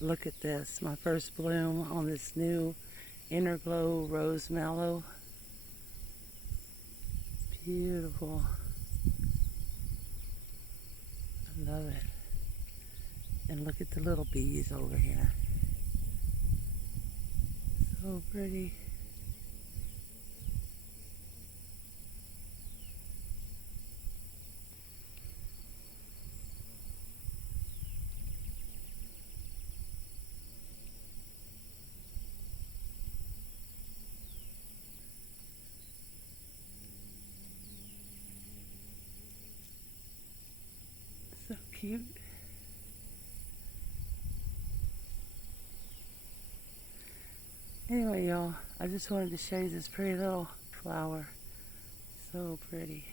Look at this, my first bloom on this new Innerglow Rose Mallow. Beautiful. I love it. And look at the little bees over here. So pretty. So cute. Anyway, y'all, I just wanted to show you this pretty little flower. So pretty.